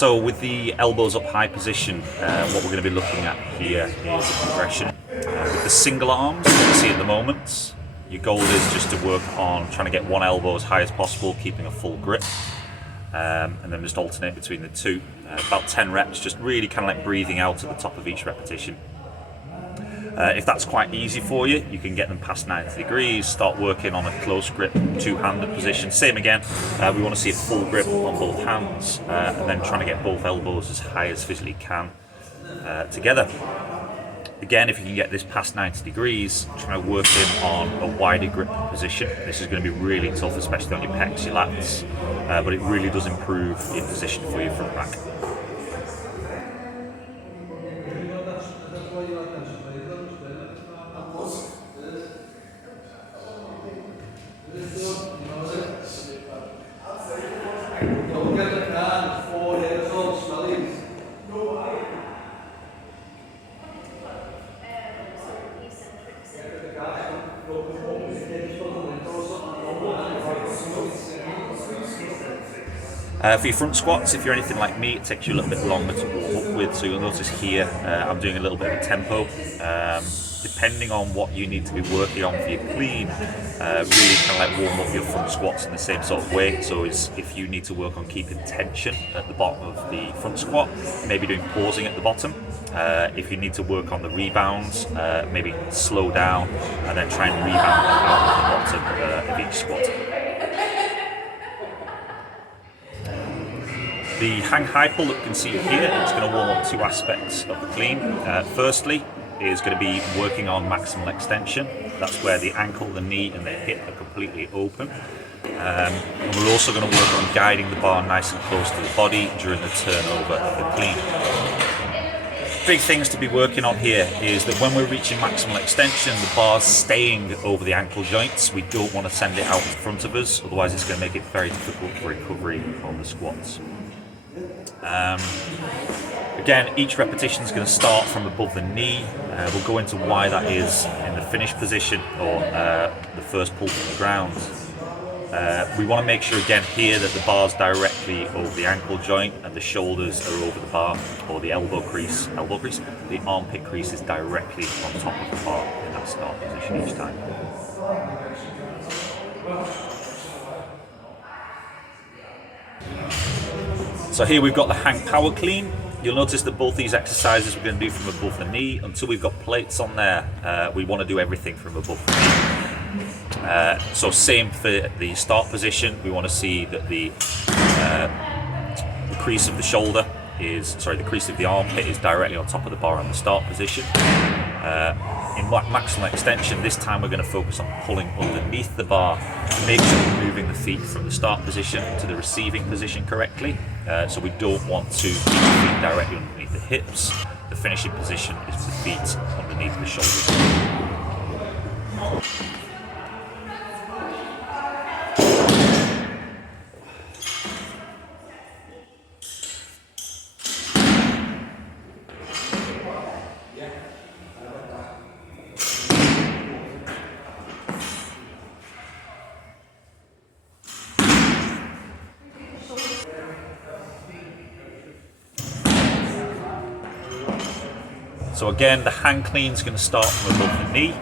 So with the elbows up high position, what we're going to be looking at here is a progression. With the single arms that you see at the moment, your goal is just to work on trying to get one elbow as high as possible, keeping a full grip, and then just alternate between the two. About 10 reps, just really kind of like breathing out at the top of each repetition. If that's quite easy for you, you can get them past 90 degrees, start working on a close grip, two-handed position. Same again, we want to see a full grip on both hands, and then trying to get both elbows as high as physically can together. Again, if you can get this past 90 degrees, try working on a wider grip position. This is going to be really tough, especially on your pecs, your lats, but it really does improve in position for your front rack. For your front squats, if you're anything like me, it takes you a little bit longer to warm up with, so you'll notice here I'm doing a little bit of a tempo. Depending on what you need to be working on for your clean, really kind of like warm up your front squats in the same sort of way. So if you need to work on keeping tension at the bottom of the front squat, maybe doing pausing at the bottom. If you need to work on the rebounds, maybe slow down and then try and rebound out at the bottom of each squat. The hang high pull that you can see here is going to warm up two aspects of the clean. Firstly, is going to be working on maximal extension. That's where the ankle, the knee and the hip are completely open. And we're also going to work on guiding the bar nice and close to the body during the turnover of the clean. big things to be working on here is that when we're reaching maximal extension, the bar's staying over the ankle joints. We don't want to send it out in front of us, otherwise it's going to make it very difficult for recovery on the squats. Again, each repetition is going to start from above the knee. We'll go into why that is in the finish position, or the first pull from the ground. We want to make sure again here that the bar's directly over the ankle joint and the shoulders are over the bar, or the elbow crease, the armpit crease is directly on top of the bar in that start position each time. So here we've got the hang power clean. You'll notice that both these exercises we're going to do from above the knee. Until we've got plates on there, we want to do everything from above the knee. So same for the start position. We want to see that the crease of the shoulder is, the crease of the armpit is directly on top of the bar on the start position. In maximal extension, this time we're going to focus on pulling underneath the bar. Make sure we're moving the feet from the start position to the receiving position correctly. So we don't want to keep the feet directly underneath the hips. The finishing position is the feet underneath the shoulders. So again, the hang clean is going to start from above the knee.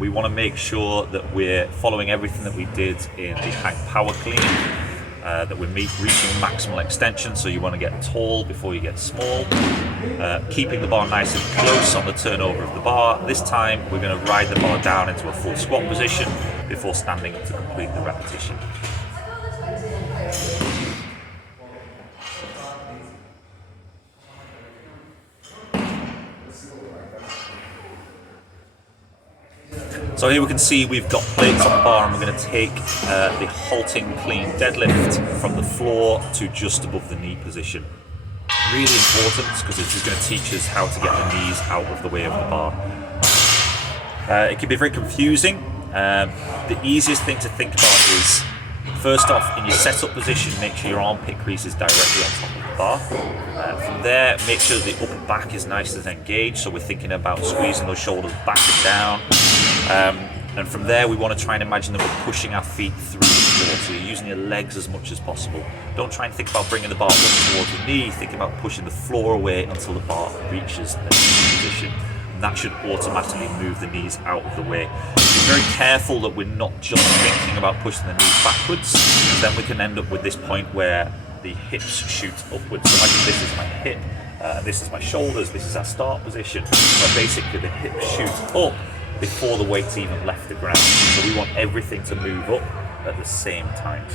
We want to make sure that we're following everything that we did in the hang power clean, that we're reaching maximal extension, so you want to get tall before you get small. Keeping the bar nice and close on the turnover of the bar. This time we're going to ride the bar down into a full squat position before standing up to complete the repetition. So here we can see we've got plates on the bar, and we're going to take the halting clean deadlift from the floor to just above the knee position. Really important, because this is going to teach us how to get the knees out of the way of the bar. It can be very confusing. The easiest thing to think about is, first off, in your setup position, make sure your armpit crease is directly on top of the bar. From there, make sure the upper back is nice and engaged, so we're thinking about squeezing those shoulders back and down. And from there, we want to try and imagine that we're pushing our feet through the floor, so you're using your legs as much as possible. Don't try and think about bringing the bar up towards the knee, think about pushing the floor away until the bar reaches the knee position. And that should automatically move the knees out of the way. Be very careful that we're not just thinking about pushing the knees backwards, because then we can end up with this point where the hips shoot upwards. So imagine this is my hip, this is my shoulders, this is our start position, where basically the hips shoot up before the weight's even left the ground. So we want everything to move up at the same time.